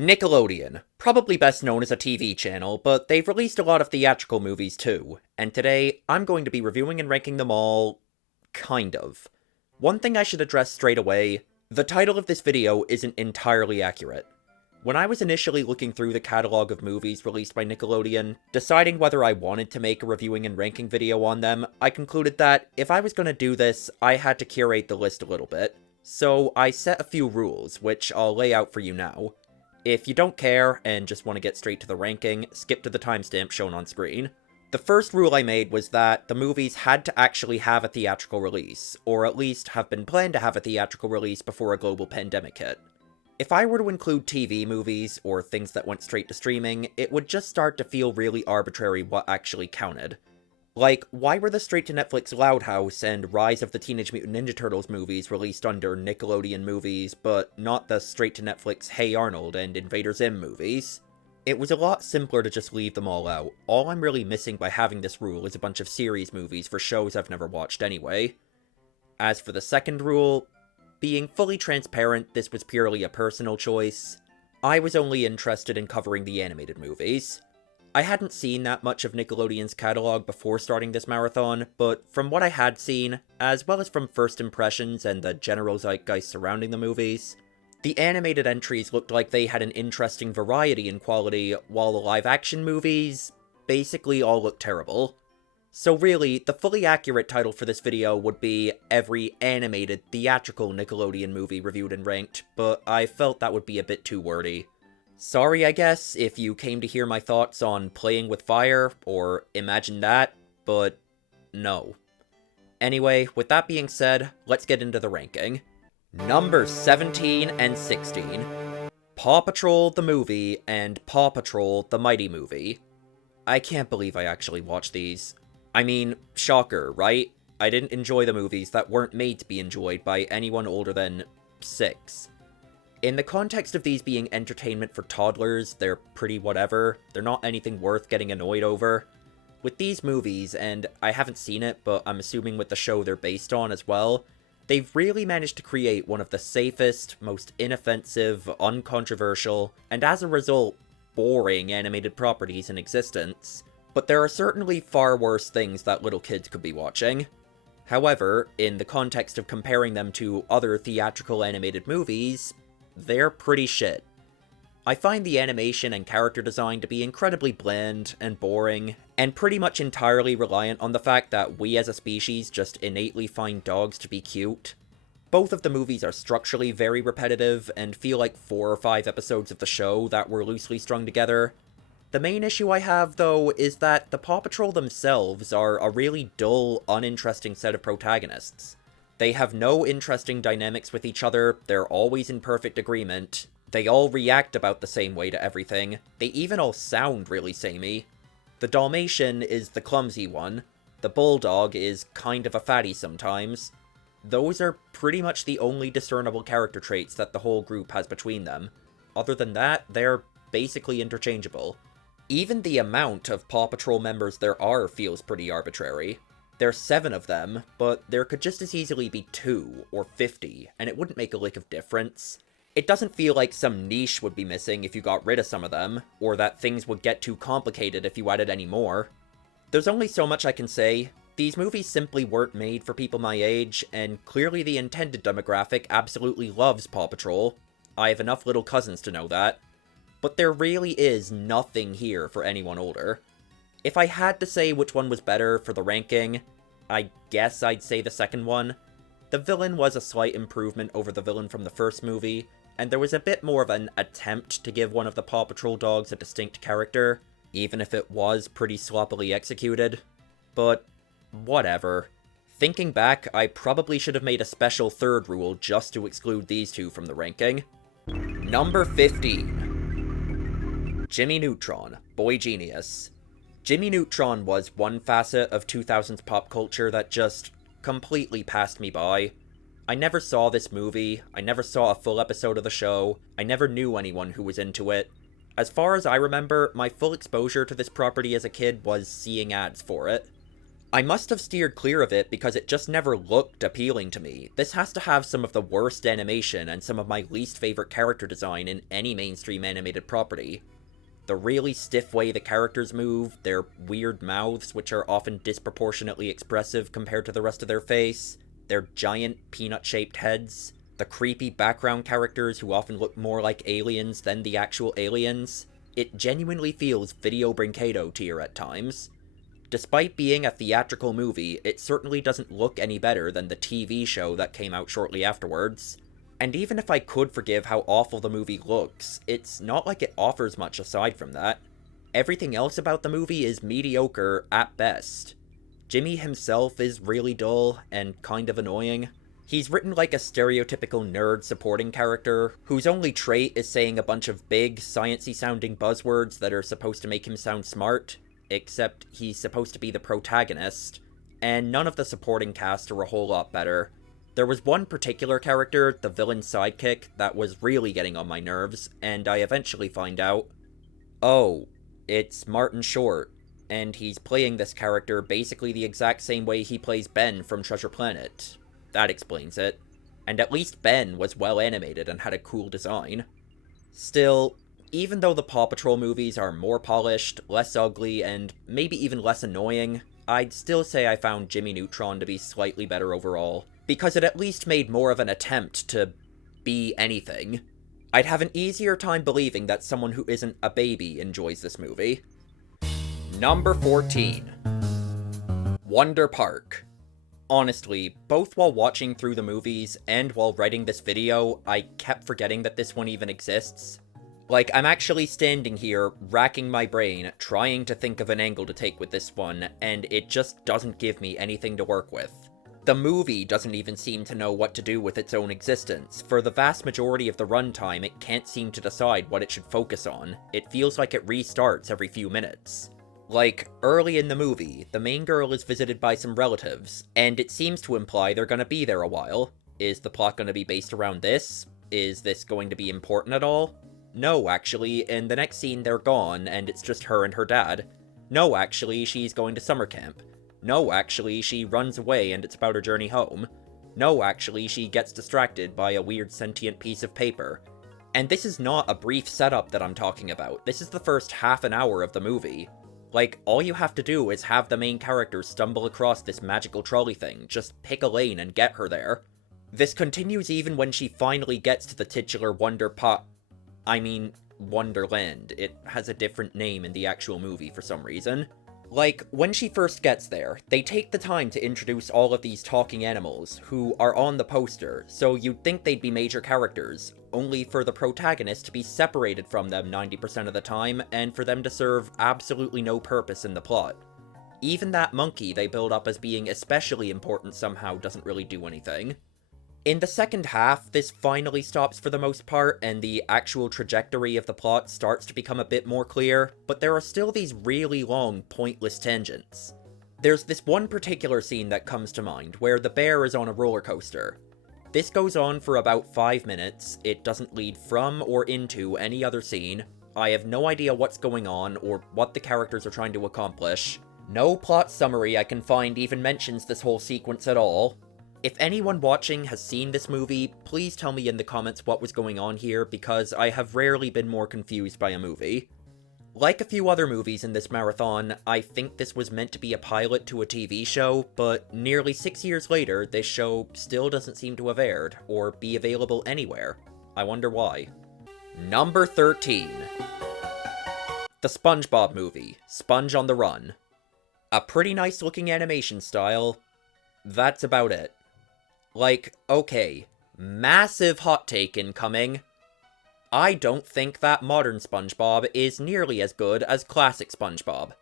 Nickelodeon, probably best known as a TV channel, but they've released a lot of theatrical movies too, and today I'm going to be reviewing and ranking them all, kind of. One thing I should address straight away, the title of this video isn't entirely accurate. When I was initially looking through the catalog of movies released by Nickelodeon, deciding whether I wanted to make a reviewing and ranking video on them, I concluded that if I was going to do this, I had to curate the list a little bit. So I set a few rules, which I'll lay out for you now. If you don't care and just want to get straight to the ranking, skip to the timestamp shown on screen. The first rule I made was that the movies had to actually have a theatrical release, or at least have been planned to have a theatrical release before a global pandemic hit. If I were to include TV movies, or things that went straight to streaming, it would just start to feel really arbitrary what actually counted. Like, why were the straight-to-Netflix Loud House and Rise of the Teenage Mutant Ninja Turtles movies released under Nickelodeon movies, but not the straight-to-Netflix Hey Arnold and Invader Zim movies? It was a lot simpler to just leave them all out. All I'm really missing by having this rule is a bunch of series movies for shows I've never watched anyway. As for the second rule, being fully transparent, this was purely a personal choice. I was only interested in covering the animated movies. I hadn't seen that much of Nickelodeon's catalog before starting this marathon, but from what I had seen, as well as from first impressions and the general zeitgeist surrounding the movies, the animated entries looked like they had an interesting variety in quality, while the live-action movies basically all looked terrible. So really, the fully accurate title for this video would be every animated theatrical Nickelodeon movie reviewed and ranked, but I felt that would be a bit too wordy. Sorry, I guess, if you came to hear my thoughts on Playing with Fire, or Imagine That, but no. Anyway, with that being said, let's get into the ranking. Number 17 and 16. Paw Patrol the movie and Paw Patrol the Mighty movie. I can't believe I actually watched these. I mean, shocker, right? I didn't enjoy the movies that weren't made to be enjoyed by anyone older than 6. In the context of these being entertainment for toddlers, they're pretty whatever. They're not anything worth getting annoyed over. With these movies, and I haven't seen it, but I'm assuming with the show they're based on as well, they've really managed to create one of the safest, most inoffensive, uncontroversial, and as a result, boring animated properties in existence. But there are certainly far worse things that little kids could be watching. However, in the context of comparing them to other theatrical animated movies, they're pretty shit. I find the animation and character design to be incredibly bland and boring, and pretty much entirely reliant on the fact that we as a species just innately find dogs to be cute. Both of the movies are structurally very repetitive, and feel like 4 or 5 episodes of the show that were loosely strung together. The main issue I have, though, is that the Paw Patrol themselves are a really dull, uninteresting set of protagonists. They have no interesting dynamics with each other, they're always in perfect agreement, they all react about the same way to everything, they even all sound really samey. The Dalmatian is the clumsy one, the Bulldog is kind of a fatty sometimes. Those are pretty much the only discernible character traits that the whole group has between them. Other than that, they're basically interchangeable. Even the amount of Paw Patrol members there are feels pretty arbitrary. There's 7 of them, but there could just as easily be 2 or 50, and it wouldn't make a lick of difference. It doesn't feel like some niche would be missing if you got rid of some of them, or that things would get too complicated if you added any more. There's only so much I can say. These movies simply weren't made for people my age, and clearly the intended demographic absolutely loves Paw Patrol. I have enough little cousins to know that. But there really is nothing here for anyone older. If I had to say which one was better for the ranking, I guess I'd say the second one. The villain was a slight improvement over the villain from the first movie, and there was a bit more of an attempt to give one of the Paw Patrol dogs a distinct character, even if it was pretty sloppily executed. But whatever. Thinking back, I probably should have made a special third rule just to exclude these two from the ranking. Number 15. Jimmy Neutron, Boy Genius. Jimmy Neutron was one facet of 2000s pop culture that just completely passed me by. I never saw this movie, I never saw a full episode of the show, I never knew anyone who was into it. As far as I remember, my full exposure to this property as a kid was seeing ads for it. I must have steered clear of it because it just never looked appealing to me. This has to have some of the worst animation and some of my least favorite character design in any mainstream animated property. The really stiff way the characters move, their weird mouths which are often disproportionately expressive compared to the rest of their face, their giant peanut-shaped heads, the creepy background characters who often look more like aliens than the actual aliens. It genuinely feels Video Brincado tier at times. Despite being a theatrical movie, it certainly doesn't look any better than the TV show that came out shortly afterwards. And even if I could forgive how awful the movie looks, it's not like it offers much aside from that. Everything else about the movie is mediocre at best. Jimmy himself is really dull and kind of annoying. He's written like a stereotypical nerd supporting character, whose only trait is saying a bunch of big, sciencey sounding buzzwords that are supposed to make him sound smart, except he's supposed to be the protagonist, and none of the supporting cast are a whole lot better. There was one particular character, the villain's sidekick, that was really getting on my nerves, and I eventually find out, oh, it's Martin Short, and he's playing this character basically the exact same way he plays Ben from Treasure Planet. That explains it. And at least Ben was well animated and had a cool design. Still, even though the Paw Patrol movies are more polished, less ugly, and maybe even less annoying, I'd still say I found Jimmy Neutron to be slightly better overall, because it at least made more of an attempt to be anything. I'd have an easier time believing that someone who isn't a baby enjoys this movie. Number 14. Wonder Park. Honestly, both while watching through the movies and while writing this video, I kept forgetting that this one even exists. Like, I'm actually standing here, racking my brain, trying to think of an angle to take with this one, and it just doesn't give me anything to work with. The movie doesn't even seem to know what to do with its own existence. For the vast majority of the runtime, it can't seem to decide what it should focus on. It feels like it restarts every few minutes. Like, early in the movie, the main girl is visited by some relatives, and it seems to imply they're gonna be there a while. Is the plot gonna be based around this? Is this going to be important at all? No, actually, in the next scene they're gone, and it's just her and her dad. No, actually, she's going to summer camp. No, actually, she runs away and it's about her journey home. No, actually, she gets distracted by a weird sentient piece of paper. And this is not a brief setup that I'm talking about. This is the first half an hour of the movie. Like, all you have to do is have the main character stumble across this magical trolley thing, just pick a lane and get her there. This continues even when she finally gets to the titular Wonderland. It has a different name in the actual movie for some reason. Like, when she first gets there, they take the time to introduce all of these talking animals, who are on the poster, so you'd think they'd be major characters, only for the protagonist to be separated from them 90% of the time, and for them to serve absolutely no purpose in the plot. Even that monkey they build up as being especially important somehow doesn't really do anything. In the second half, this finally stops for the most part, and the actual trajectory of the plot starts to become a bit more clear, but there are still these really long, pointless tangents. There's this one particular scene that comes to mind, where the bear is on a roller coaster. This goes on for about 5 minutes, it doesn't lead from or into any other scene, I have no idea what's going on or what the characters are trying to accomplish. No plot summary I can find even mentions this whole sequence at all. If anyone watching has seen this movie, please tell me in the comments what was going on here, because I have rarely been more confused by a movie. Like a few other movies in this marathon, I think this was meant to be a pilot to a TV show, but nearly 6 years later, this show still doesn't seem to have aired, or be available anywhere. I wonder why. Number 13. The SpongeBob movie, Sponge on the Run. A pretty nice looking animation style. That's about it. Like, okay, massive hot take incoming. I don't think that modern SpongeBob is nearly as good as classic SpongeBob.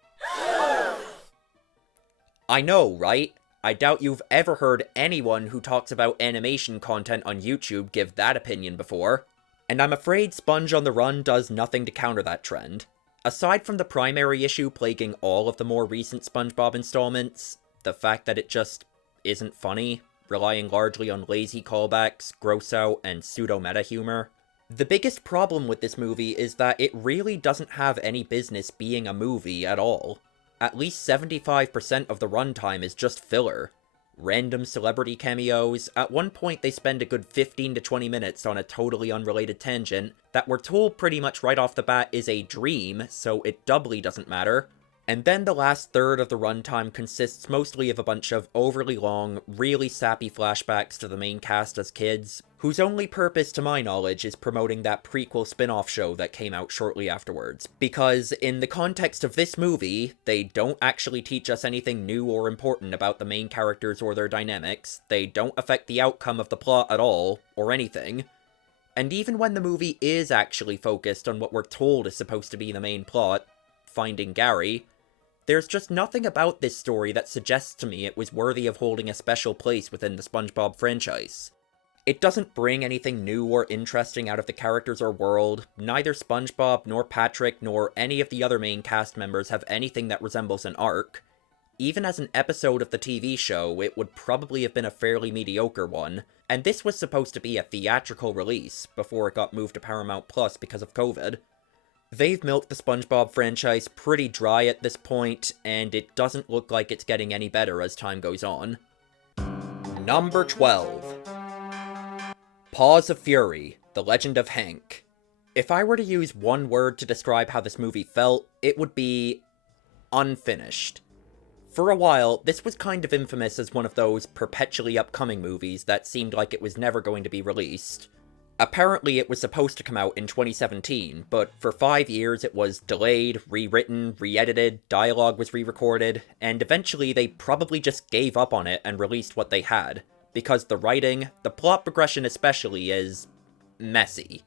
I know, right? I doubt you've ever heard anyone who talks about animation content on YouTube give that opinion before. And I'm afraid Sponge on the Run does nothing to counter that trend. Aside from the primary issue plaguing all of the more recent SpongeBob installments, the fact that it just isn't funny, relying largely on lazy callbacks, gross-out, and pseudo-meta humor. The biggest problem with this movie is that it really doesn't have any business being a movie at all. at least 75% of the runtime is just filler. Random celebrity cameos. At one point they spend a good 15 to 20 minutes on a totally unrelated tangent that we're told pretty much right off the bat is a dream, so it doubly doesn't matter. And then the last third of the runtime consists mostly of a bunch of overly long, really sappy flashbacks to the main cast as kids, whose only purpose to my knowledge is promoting that prequel spin-off show that came out shortly afterwards. Because in the context of this movie, they don't actually teach us anything new or important about the main characters or their dynamics, they don't affect the outcome of the plot at all, or anything. And even when the movie is actually focused on what we're told is supposed to be the main plot, finding Gary, there's just nothing about this story that suggests to me it was worthy of holding a special place within the SpongeBob franchise. It doesn't bring anything new or interesting out of the characters or world. Neither SpongeBob, nor Patrick, nor any of the other main cast members have anything that resembles an arc. Even as an episode of the TV show, it would probably have been a fairly mediocre one, and this was supposed to be a theatrical release before it got moved to Paramount Plus because of COVID. They've milked the SpongeBob franchise pretty dry at this point, and it doesn't look like it's getting any better as time goes on. Number 12. Paws of Fury, The Legend of Hank. If I were to use one word to describe how this movie felt, it would be unfinished. For a while, this was kind of infamous as one of those perpetually upcoming movies that seemed like it was never going to be released. Apparently it was supposed to come out in 2017, but for 5 years it was delayed, rewritten, re-edited, dialogue was re-recorded, and eventually they probably just gave up on it and released what they had. Because the writing, the plot progression especially, is messy.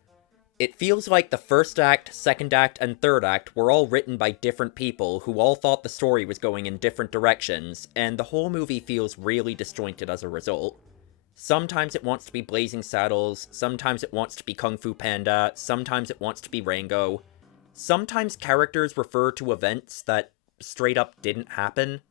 It feels like the first act, second act, and third act were all written by different people who all thought the story was going in different directions, and the whole movie feels really disjointed as a result. Sometimes it wants to be Blazing Saddles, sometimes it wants to be Kung Fu Panda, sometimes it wants to be Rango. Sometimes characters refer to events that straight up didn't happen.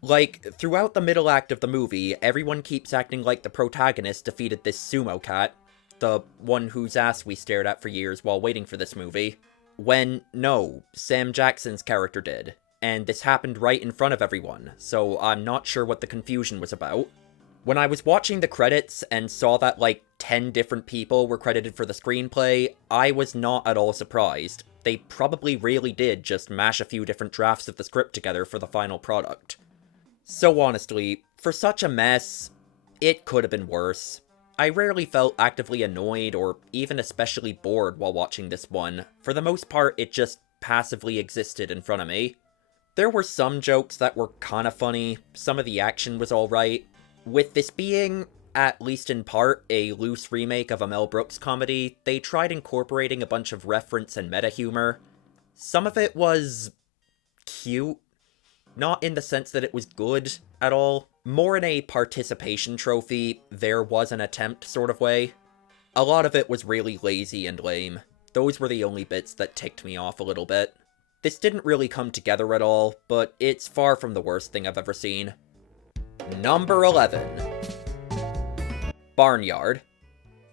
Like, throughout the middle act of the movie, everyone keeps acting like the protagonist defeated this sumo cat, the one whose ass we stared at for years while waiting for this movie, when, no, Sam Jackson's character did, and this happened right in front of everyone, so I'm not sure what the confusion was about. When I was watching the credits and saw that like 10 different people were credited for the screenplay, I was not at all surprised. They probably really did just mash a few different drafts of the script together for the final product. So honestly, for such a mess, it could have been worse. I rarely felt actively annoyed or even especially bored while watching this one. For the most part, it just passively existed in front of me. There were some jokes that were kinda funny, some of the action was alright. With this being, at least in part, a loose remake of a Mel Brooks comedy, they tried incorporating a bunch of reference and meta-humor. Some of it was cute. Not in the sense that it was good at all. More in a participation trophy, there was an attempt sort of way. A lot of it was really lazy and lame. Those were the only bits that ticked me off a little bit. This didn't really come together at all, but it's far from the worst thing I've ever seen. Number 11. Barnyard.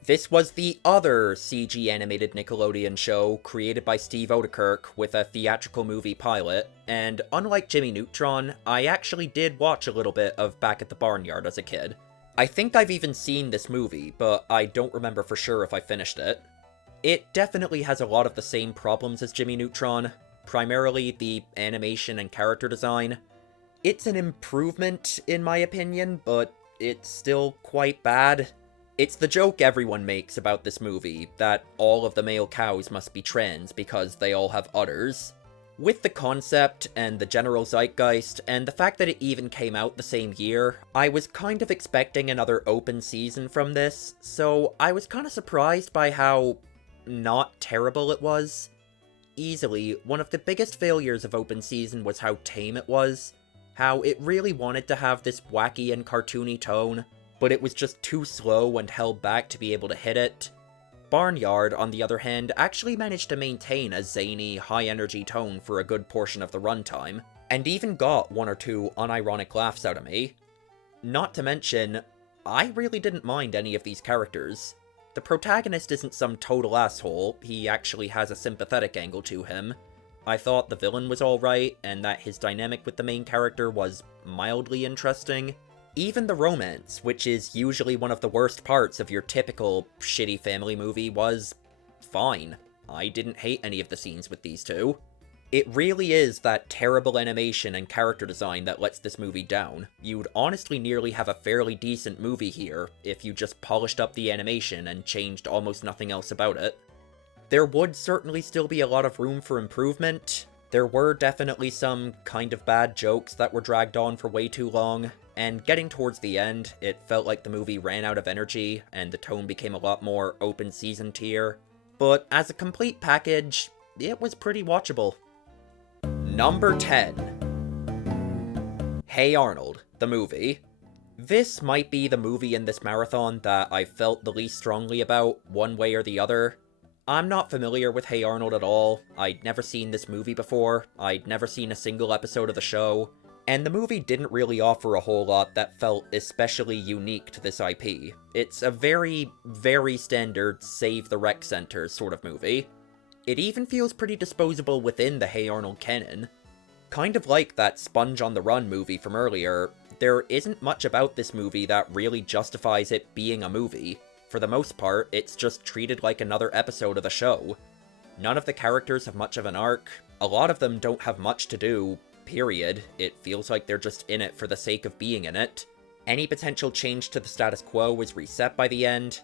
This was the other CG animated Nickelodeon show created by Steve Odekirk with a theatrical movie pilot, and unlike Jimmy Neutron, I actually did watch a little bit of Back at the Barnyard as a kid. I think I've even seen this movie, but I don't remember for sure if I finished it. It definitely has a lot of the same problems as Jimmy Neutron, primarily the animation and character design. It's an improvement, in my opinion, but it's still quite bad. It's the joke everyone makes about this movie, that all of the male cows must be trans because they all have udders. With the concept, and the general zeitgeist, and the fact that it even came out the same year, I was kind of expecting another open season from this, so I was kind of surprised by how not terrible it was. Easily, one of the biggest failures of open season was how tame it was. How it really wanted to have this wacky and cartoony tone, but it was just too slow and held back to be able to hit it. Barnyard, on the other hand, actually managed to maintain a zany, high-energy tone for a good portion of the runtime, and even got one or two unironic laughs out of me. Not to mention, I really didn't mind any of these characters. The protagonist isn't some total asshole, he actually has a sympathetic angle to him. I thought the villain was alright, and that his dynamic with the main character was mildly interesting. Even the romance, which is usually one of the worst parts of your typical shitty family movie, was fine. I didn't hate any of the scenes with these two. It really is that terrible animation and character design that lets this movie down. You'd honestly nearly have a fairly decent movie here if you just polished up the animation and changed almost nothing else about it. There would certainly still be a lot of room for improvement. There were definitely some kind of bad jokes that were dragged on for way too long, and getting towards the end, it felt like the movie ran out of energy and the tone became a lot more open season tier. But as a complete package, it was pretty watchable. Number 10. Hey Arnold, the movie. This might be the movie in this marathon that I felt the least strongly about, one way or the other. I'm not familiar with Hey Arnold at all. I'd never seen this movie before, I'd never seen a single episode of the show, and the movie didn't really offer a whole lot that felt especially unique to this IP. It's a very, very standard Save the Rec Center sort of movie. It even feels pretty disposable within the Hey Arnold canon. Kind of like that Sponge on the Run movie from earlier, there isn't much about this movie that really justifies it being a movie. For the most part, it's just treated like another episode of the show. None of the characters have much of an arc, a lot of them don't have much to do, period. It feels like they're just in it for the sake of being in it. Any potential change to the status quo was reset by the end.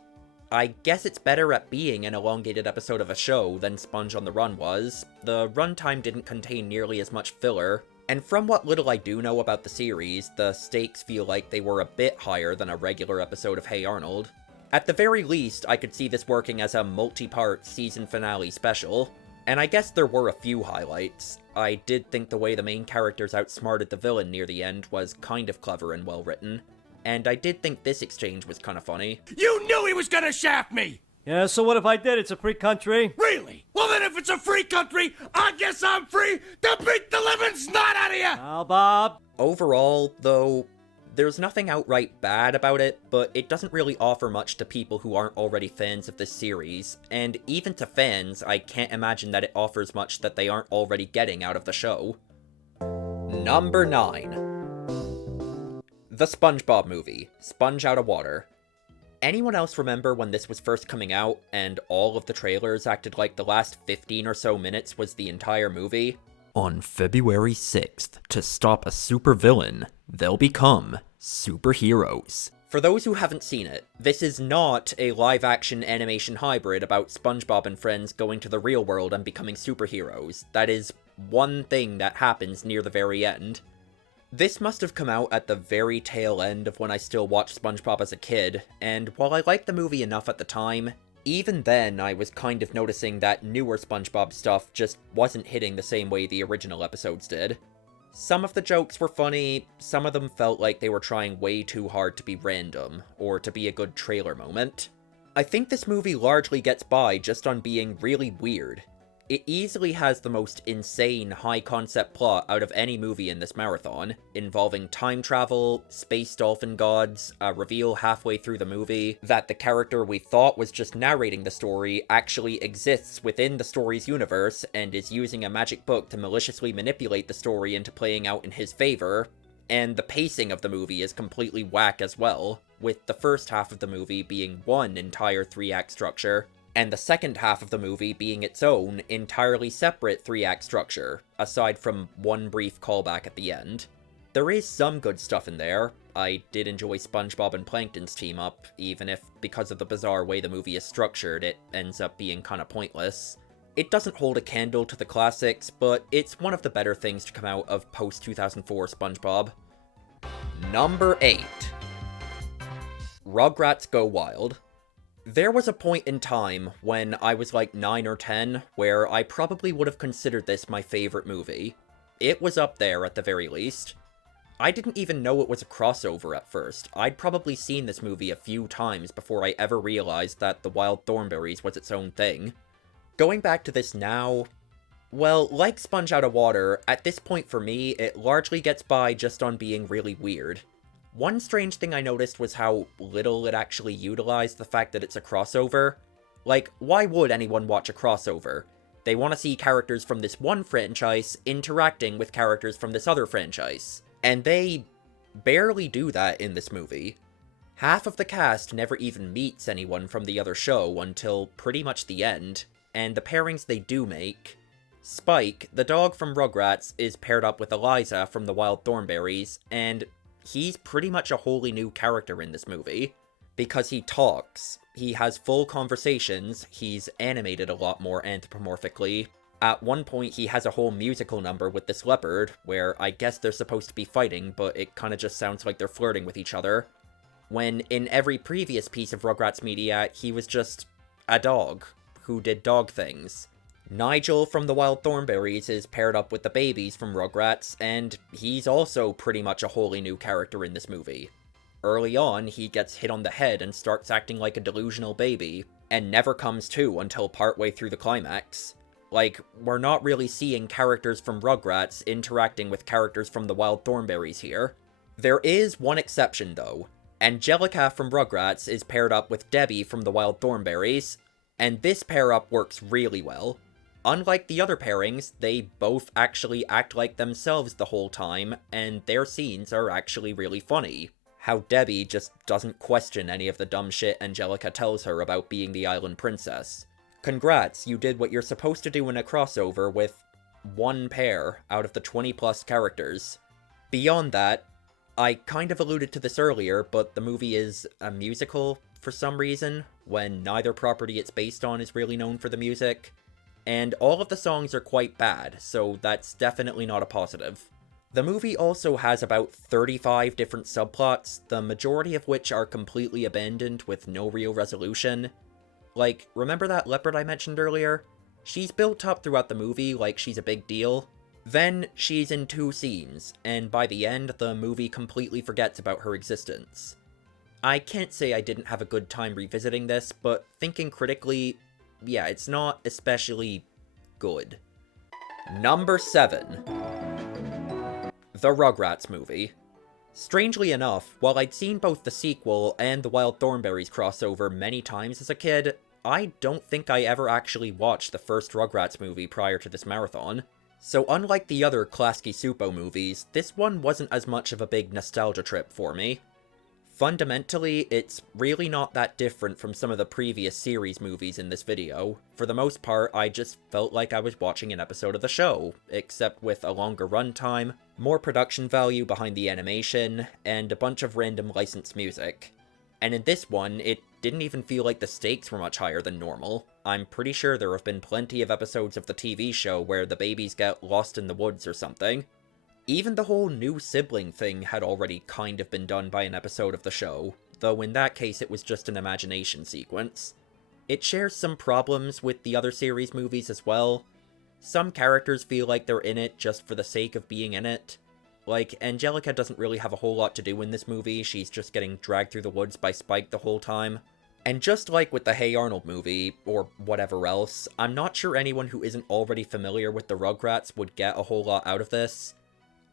I guess it's better at being an elongated episode of a show than Sponge on the Run was. The runtime didn't contain nearly as much filler, and from what little I do know about the series, the stakes feel like they were a bit higher than a regular episode of Hey Arnold. At the very least, I could see this working as a multi-part season finale special, and I guess there were a few highlights. I did think the way the main characters outsmarted the villain near the end was kind of clever and well written, and I did think this exchange was kind of funny. You knew he was gonna shaft me! Yeah, so what if I did? It's a free country. Really? Well then if it's a free country, I guess I'm free to beat the living snot out of you! Now, Bob. Overall, though, there's nothing outright bad about it, but it doesn't really offer much to people who aren't already fans of this series, and even to fans, I can't imagine that it offers much that they aren't already getting out of the show. Number 9. The SpongeBob movie, Sponge Out of Water. Anyone else remember when this was first coming out, and all of the trailers acted like the last 15 or so minutes was the entire movie? On February 6th, to stop a supervillain, they'll become superheroes. For those who haven't seen it, this is not a live-action animation hybrid about SpongeBob and friends going to the real world and becoming superheroes. That is one thing that happens near the very end. This must have come out at the very tail end of when I still watched SpongeBob as a kid, and while I liked the movie enough at the time, even then I was kind of noticing that newer SpongeBob stuff just wasn't hitting the same way the original episodes did. Some of the jokes were funny, some of them felt like they were trying way too hard to be random, or to be a good trailer moment. I think this movie largely gets by just on being really weird. It easily has the most insane, high-concept plot out of any movie in this marathon, involving time travel, space dolphin gods, a reveal halfway through the movie that the character we thought was just narrating the story actually exists within the story's universe and is using a magic book to maliciously manipulate the story into playing out in his favor, and the pacing of the movie is completely whack as well, with the first half of the movie being one entire 3-act structure, and the second half of the movie being its own, entirely separate 3-act structure, aside from one brief callback at the end. There is some good stuff in there. I did enjoy SpongeBob and Plankton's team up, even if, because of the bizarre way the movie is structured, it ends up being kinda pointless. It doesn't hold a candle to the classics, but it's one of the better things to come out of post-2004 SpongeBob. Number 8. Rugrats Go Wild. There was a point in time when I was like 9 or 10 where I probably would have considered this my favorite movie. It was up there at the very least. I didn't even know it was a crossover at first. I'd probably seen this movie a few times before I ever realized that The Wild Thornberrys was its own thing. Going back to this now, well, like Sponge Out of Water, at this point for me, it largely gets by just on being really weird. One strange thing I noticed was how little it actually utilized the fact that it's a crossover. Like, why would anyone watch a crossover? They want to see characters from this one franchise interacting with characters from this other franchise. And they barely do that in this movie. Half of the cast never even meets anyone from the other show until pretty much the end, and the pairings they do make... Spike, the dog from Rugrats, is paired up with Eliza from the Wild Thornberrys, and he's pretty much a wholly new character in this movie. Because he talks, he has full conversations, he's animated a lot more anthropomorphically. At one point he has a whole musical number with this leopard, where I guess they're supposed to be fighting, but it kinda just sounds like they're flirting with each other. When in every previous piece of Rugrats media, he was just a dog who did dog things. Nigel from the Wild Thornberrys is paired up with the babies from Rugrats, and he's also pretty much a wholly new character in this movie. Early on, he gets hit on the head and starts acting like a delusional baby, and never comes to until partway through the climax. Like, we're not really seeing characters from Rugrats interacting with characters from the Wild Thornberrys here. There is one exception, though. Angelica from Rugrats is paired up with Debbie from the Wild Thornberrys, and this pair-up works really well. Unlike the other pairings, they both actually act like themselves the whole time, and their scenes are actually really funny. How Debbie just doesn't question any of the dumb shit Angelica tells her about being the island princess. Congrats, you did what you're supposed to do in a crossover with one pair out of the 20+ characters. Beyond that, I kind of alluded to this earlier, but the movie is a musical for some reason, when neither property it's based on is really known for the music. And all of the songs are quite bad, so that's definitely not a positive. The movie also has about 35 different subplots, the majority of which are completely abandoned with no real resolution. Like, remember that leopard I mentioned earlier? She's built up throughout the movie like she's a big deal. Then, she's in 2 scenes, and by the end, the movie completely forgets about her existence. I can't say I didn't have a good time revisiting this, but thinking critically, yeah, it's not especially good. Number 7. The Rugrats movie. Strangely enough, while I'd seen both the sequel and the Wild Thornberrys crossover many times as a kid, I don't think I ever actually watched the first Rugrats movie prior to this marathon. So unlike the other Klasky Supo movies, this one wasn't as much of a big nostalgia trip for me. Fundamentally, it's really not that different from some of the previous series movies in this video. For the most part, I just felt like I was watching an episode of the show, except with a longer runtime, more production value behind the animation, and a bunch of random licensed music. And in this one, it didn't even feel like the stakes were much higher than normal. I'm pretty sure there have been plenty of episodes of the TV show where the babies get lost in the woods or something. Even the whole new sibling thing had already kind of been done by an episode of the show, though in that case it was just an imagination sequence. It shares some problems with the other series movies as well. Some characters feel like they're in it just for the sake of being in it. Like, Angelica doesn't really have a whole lot to do in this movie, she's just getting dragged through the woods by Spike the whole time. And just like with the Hey Arnold movie, or whatever else, I'm not sure anyone who isn't already familiar with the Rugrats would get a whole lot out of this.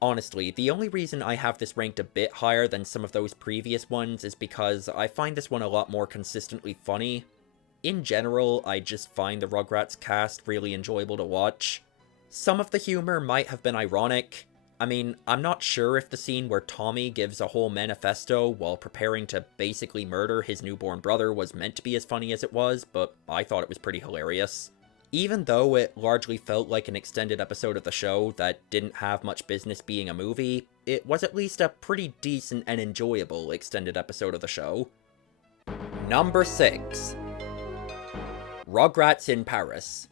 Honestly, the only reason I have this ranked a bit higher than some of those previous ones is because I find this one a lot more consistently funny. In general, I just find the Rugrats cast really enjoyable to watch. Some of the humor might have been ironic. I mean, I'm not sure if the scene where Tommy gives a whole manifesto while preparing to basically murder his newborn brother was meant to be as funny as it was, but I thought it was pretty hilarious. Even though it largely felt like an extended episode of the show that didn't have much business being a movie, it was at least a pretty decent and enjoyable extended episode of the show. Number 6. Rugrats in Paris.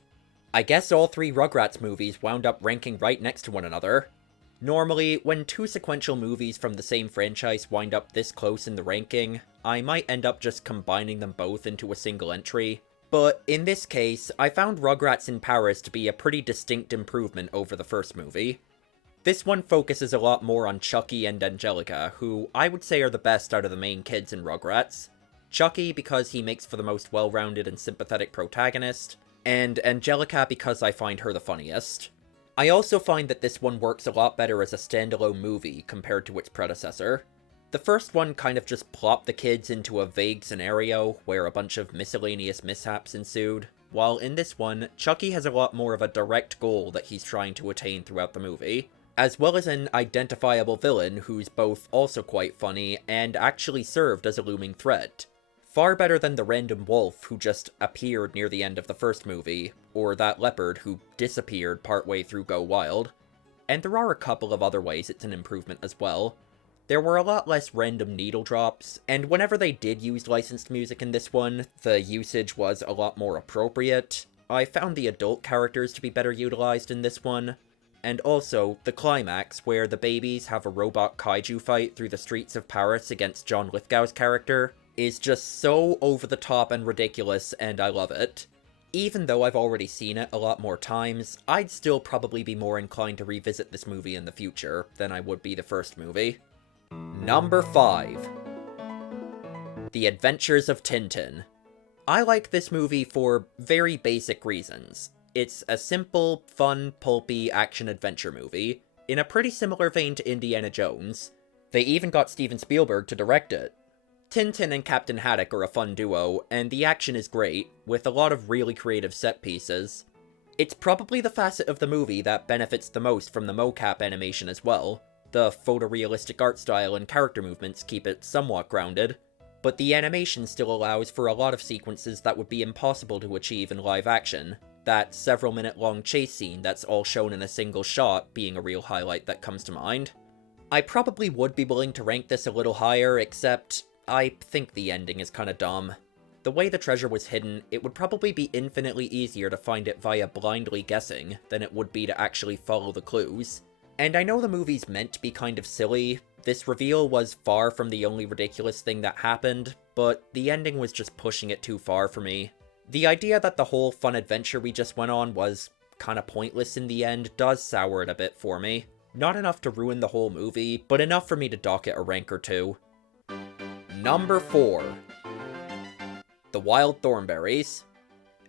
I guess all 3 Rugrats movies wound up ranking right next to one another. Normally, when 2 sequential movies from the same franchise wind up this close in the ranking, I might end up just combining them both into a single entry. But in this case, I found Rugrats in Paris to be a pretty distinct improvement over the first movie. This one focuses a lot more on Chucky and Angelica, who I would say are the best out of the main kids in Rugrats. Chucky because he makes for the most well-rounded and sympathetic protagonist, and Angelica because I find her the funniest. I also find that this one works a lot better as a standalone movie compared to its predecessor. The first one kind of just plopped the kids into a vague scenario where a bunch of miscellaneous mishaps ensued, while in this one, Chucky has a lot more of a direct goal that he's trying to attain throughout the movie, as well as an identifiable villain who's both also quite funny and actually served as a looming threat. Far better than the random wolf who just appeared near the end of the first movie, or that leopard who disappeared partway through Go Wild. And there are a couple of other ways it's an improvement as well. There were a lot less random needle drops, and whenever they did use licensed music in this one, the usage was a lot more appropriate. I found the adult characters to be better utilized in this one. And also, the climax, where the babies have a robot kaiju fight through the streets of Paris against John Lithgow's character, is just so over the top and ridiculous, and I love it. Even though I've already seen it a lot more times, I'd still probably be more inclined to revisit this movie in the future than I would be the first movie. Number 5. The Adventures of Tintin. I like this movie for very basic reasons. It's a simple, fun, pulpy action-adventure movie, in a pretty similar vein to Indiana Jones. They even got Steven Spielberg to direct it. Tintin and Captain Haddock are a fun duo, and the action is great, with a lot of really creative set pieces. It's probably the facet of the movie that benefits the most from the mocap animation as well. The photorealistic art style and character movements keep it somewhat grounded, but the animation still allows for a lot of sequences that would be impossible to achieve in live action. That several-minute-long chase scene that's all shown in a single shot being a real highlight that comes to mind. I probably would be willing to rank this a little higher, except I think the ending is kinda dumb. The way the treasure was hidden, it would probably be infinitely easier to find it via blindly guessing than it would be to actually follow the clues. And I know the movie's meant to be kind of silly. This reveal was far from the only ridiculous thing that happened, but the ending was just pushing it too far for me. The idea that the whole fun adventure we just went on was kinda pointless in the end does sour it a bit for me. Not enough to ruin the whole movie, but enough for me to dock it a rank or two. Number 4. The Wild Thornberrys.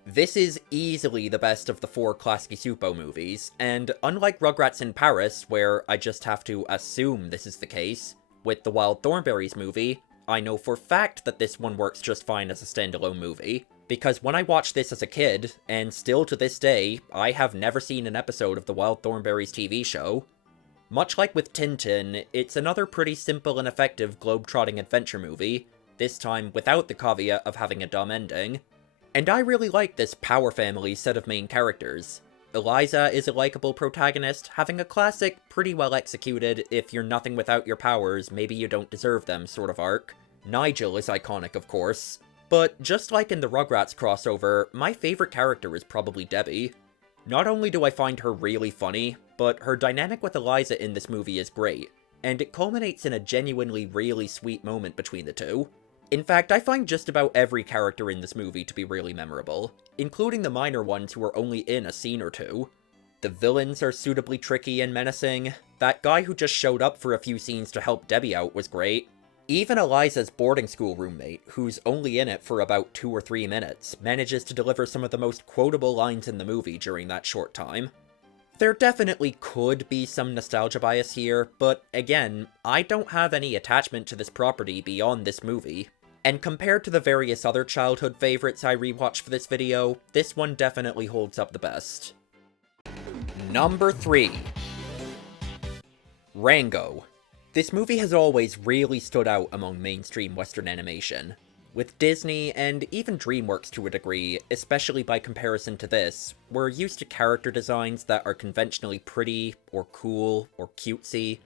This is easily the best of the 4 Klasky Csupo movies, and unlike Rugrats in Paris, where I just have to assume this is the case, with the Wild Thornberrys movie, I know for fact that this one works just fine as a standalone movie, because when I watched this as a kid, and still to this day, I have never seen an episode of the Wild Thornberrys TV show. Much like with Tintin, it's another pretty simple and effective globe-trotting adventure movie, this time without the caveat of having a dumb ending. And I really like this power family set of main characters. Eliza is a likable protagonist, having a classic, pretty well executed, if you're nothing without your powers, maybe you don't deserve them sort of arc. Nigel is iconic, of course. But just like in the Rugrats crossover, my favorite character is probably Debbie. Not only do I find her really funny, but her dynamic with Eliza in this movie is great, and it culminates in a genuinely really sweet moment between the two. In fact, I find just about every character in this movie to be really memorable, including the minor ones who are only in a scene or two. The villains are suitably tricky and menacing. That guy who just showed up for a few scenes to help Debbie out was great. Even Eliza's boarding school roommate, who's only in it for about 2 or 3 minutes, manages to deliver some of the most quotable lines in the movie during that short time. There definitely could be some nostalgia bias here, but again, I don't have any attachment to this property beyond this movie. And compared to the various other childhood favorites I rewatched for this video, this one definitely holds up the best. Number 3. Rango. This movie has always really stood out among mainstream Western animation. With Disney, and even DreamWorks to a degree, especially by comparison to this, we're used to character designs that are conventionally pretty, or cool, or cutesy.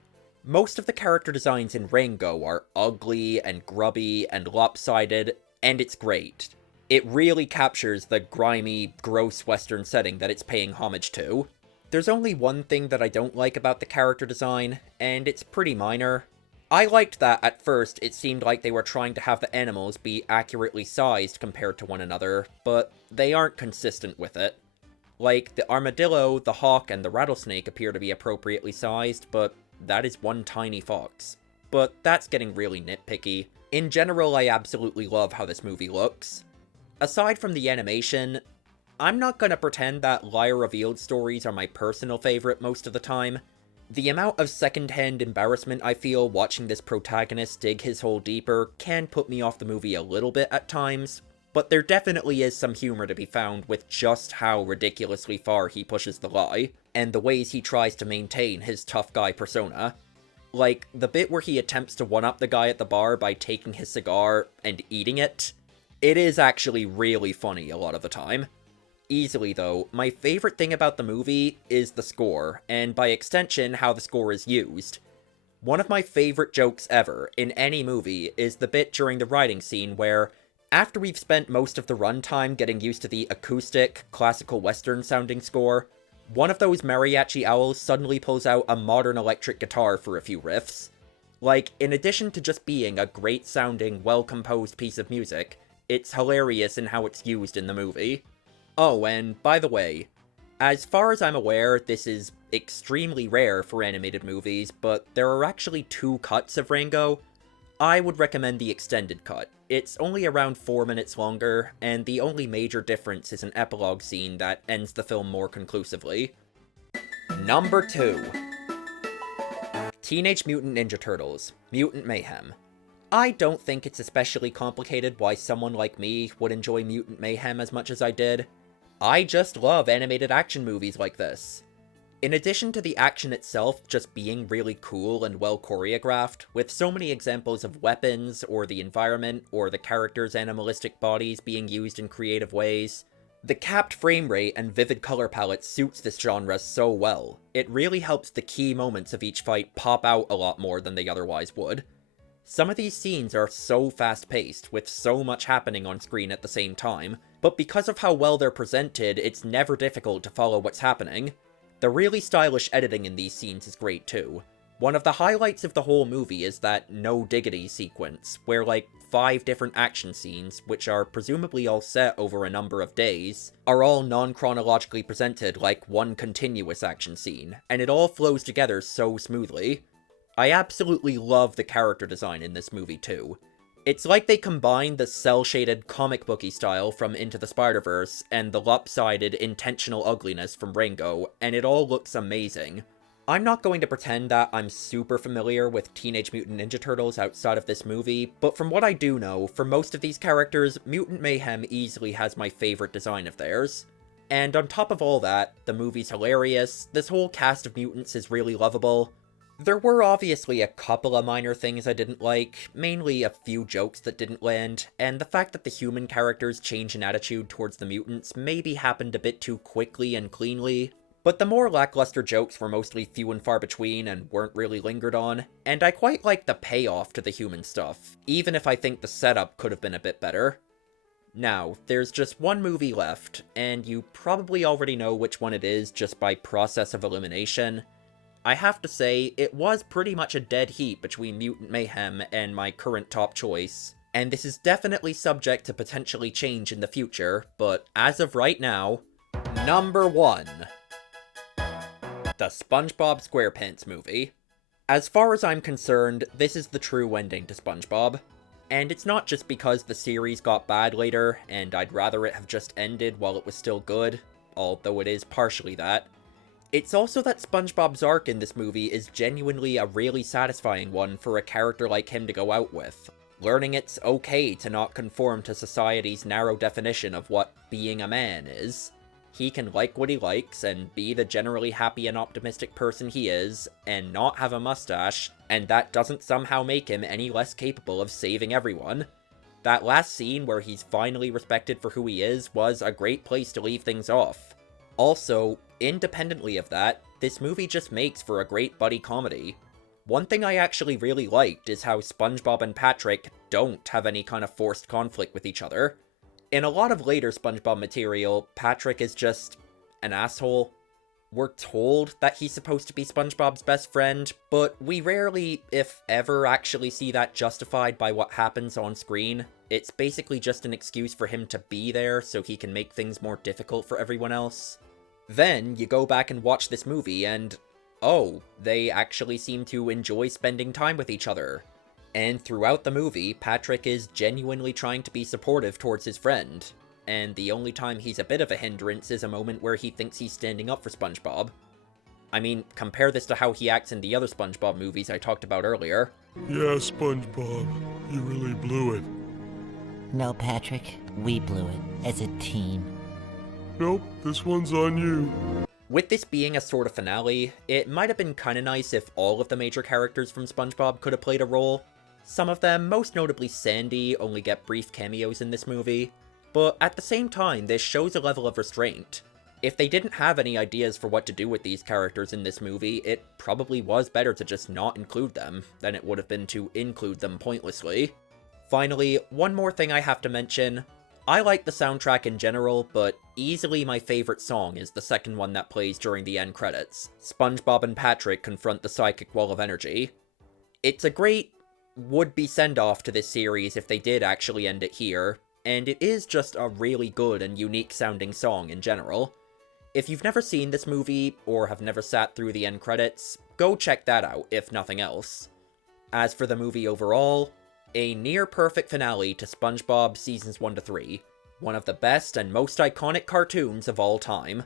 Most of the character designs in Rango are ugly, and grubby, and lopsided, and it's great. It really captures the grimy, gross Western setting that it's paying homage to. There's only one thing that I don't like about the character design, and it's pretty minor. I liked that at first it seemed like they were trying to have the animals be accurately sized compared to one another, but they aren't consistent with it. Like, the armadillo, the hawk, and the rattlesnake appear to be appropriately sized, but that is one tiny fox. But that's getting really nitpicky. In general, I absolutely love how this movie looks. Aside from the animation, I'm not gonna pretend that Liar Revealed stories are my personal favorite most of the time. The amount of second-hand embarrassment I feel watching this protagonist dig his hole deeper can put me off the movie a little bit at times, but there definitely is some humor to be found with just how ridiculously far he pushes the lie, and the ways he tries to maintain his tough guy persona. Like, the bit where he attempts to one-up the guy at the bar by taking his cigar and eating it. It is actually really funny a lot of the time. Easily, though, my favorite thing about the movie is the score, and by extension, how the score is used. One of my favorite jokes ever in any movie is the bit during the riding scene where, after we've spent most of the runtime getting used to the acoustic, classical western-sounding score, one of those mariachi owls suddenly pulls out a modern electric guitar for a few riffs. Like, in addition to just being a great-sounding, well-composed piece of music, it's hilarious in how it's used in the movie. Oh, and by the way, as far as I'm aware, this is extremely rare for animated movies, but there are actually 2 cuts of Rango. I would recommend the extended cut. It's only around 4 minutes longer, and the only major difference is an epilogue scene that ends the film more conclusively. Number 2. Teenage Mutant Ninja Turtles: Mutant Mayhem. I don't think it's especially complicated why someone like me would enjoy Mutant Mayhem as much as I did. I just love animated action movies like this. In addition to the action itself just being really cool and well choreographed, with so many examples of weapons, or the environment, or the characters' animalistic bodies being used in creative ways, the capped frame rate and vivid color palette suits this genre so well. It really helps the key moments of each fight pop out a lot more than they otherwise would. Some of these scenes are so fast-paced, with so much happening on screen at the same time, but because of how well they're presented, it's never difficult to follow what's happening. The really stylish editing in these scenes is great too. One of the highlights of the whole movie is that no diggity sequence, where like 5 different action scenes, which are presumably all set over a number of days, are all non-chronologically presented like one continuous action scene, and it all flows together so smoothly. I absolutely love the character design in this movie too. It's like they combined the cel-shaded comic booky style from Into the Spider-Verse and the lopsided intentional ugliness from Rango, and it all looks amazing. I'm not going to pretend that I'm super familiar with Teenage Mutant Ninja Turtles outside of this movie, but from what I do know, for most of these characters, Mutant Mayhem easily has my favorite design of theirs. And on top of all that, the movie's hilarious, this whole cast of mutants is really lovable. There were obviously a couple of minor things I didn't like, mainly a few jokes that didn't land, and the fact that the human characters' change in attitude towards the mutants maybe happened a bit too quickly and cleanly. But the more lackluster jokes were mostly few and far between and weren't really lingered on, and I quite like the payoff to the human stuff, even if I think the setup could have been a bit better. Now, there's just one movie left, and you probably already know which one it is just by process of elimination. I have to say, it was pretty much a dead heat between Mutant Mayhem and my current top choice, and this is definitely subject to potentially change in the future, but as of right now, number 1. The SpongeBob SquarePants movie. As far as I'm concerned, this is the true ending to SpongeBob. And it's not just because the series got bad later, and I'd rather it have just ended while it was still good, although it is partially that. It's also that SpongeBob's arc in this movie is genuinely a really satisfying one for a character like him to go out with. Learning it's okay to not conform to society's narrow definition of what being a man is. He can like what he likes, and be the generally happy and optimistic person he is, and not have a mustache, and that doesn't somehow make him any less capable of saving everyone. That last scene where he's finally respected for who he is was a great place to leave things off. Also, independently of that, this movie just makes for a great buddy comedy. One thing I actually really liked is how SpongeBob and Patrick don't have any kind of forced conflict with each other. In a lot of later SpongeBob material, Patrick is just an asshole. We're told that he's supposed to be SpongeBob's best friend, but we rarely, if ever, actually see that justified by what happens on screen. It's basically just an excuse for him to be there so he can make things more difficult for everyone else. Then, you go back and watch this movie and, oh, they actually seem to enjoy spending time with each other. And throughout the movie, Patrick is genuinely trying to be supportive towards his friend. And the only time he's a bit of a hindrance is a moment where he thinks he's standing up for SpongeBob. I mean, compare this to how he acts in the other SpongeBob movies I talked about earlier. Yeah, SpongeBob, you really blew it. No, Patrick, we blew it as a team. Nope, this one's on you. With this being a sort of finale, it might have been kinda nice if all of the major characters from SpongeBob could have played a role. Some of them, most notably Sandy, only get brief cameos in this movie, but at the same time, this shows a level of restraint. If they didn't have any ideas for what to do with these characters in this movie, it probably was better to just not include them than it would have been to include them pointlessly. Finally, one more thing I have to mention. I like the soundtrack in general, but easily my favorite song is the second one that plays during the end credits. SpongeBob and Patrick confront the psychic wall of energy. It's a great would-be send-off to this series if they did actually end it here, and it is just a really good and unique sounding song in general. If you've never seen this movie, or have never sat through the end credits, go check that out, if nothing else. As for the movie overall, a near-perfect finale to SpongeBob Seasons 1 to 3, one of the best and most iconic cartoons of all time.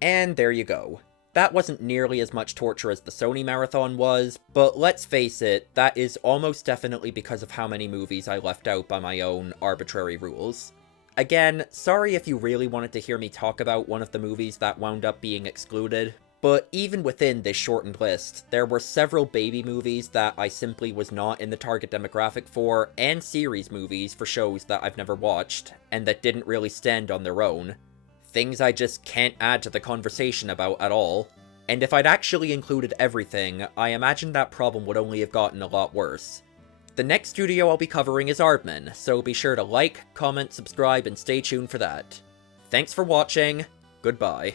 And there you go. That wasn't nearly as much torture as the Sony Marathon was, but let's face it, that is almost definitely because of how many movies I left out by my own arbitrary rules. Again, sorry if you really wanted to hear me talk about one of the movies that wound up being excluded, but even within this shortened list, there were several baby movies that I simply was not in the target demographic for, and series movies for shows that I've never watched, and that didn't really stand on their own. Things I just can't add to the conversation about at all. And if I'd actually included everything, I imagine that problem would only have gotten a lot worse. The next studio I'll be covering is Aardman, so be sure to like, comment, subscribe, and stay tuned for that. Thanks for watching, goodbye.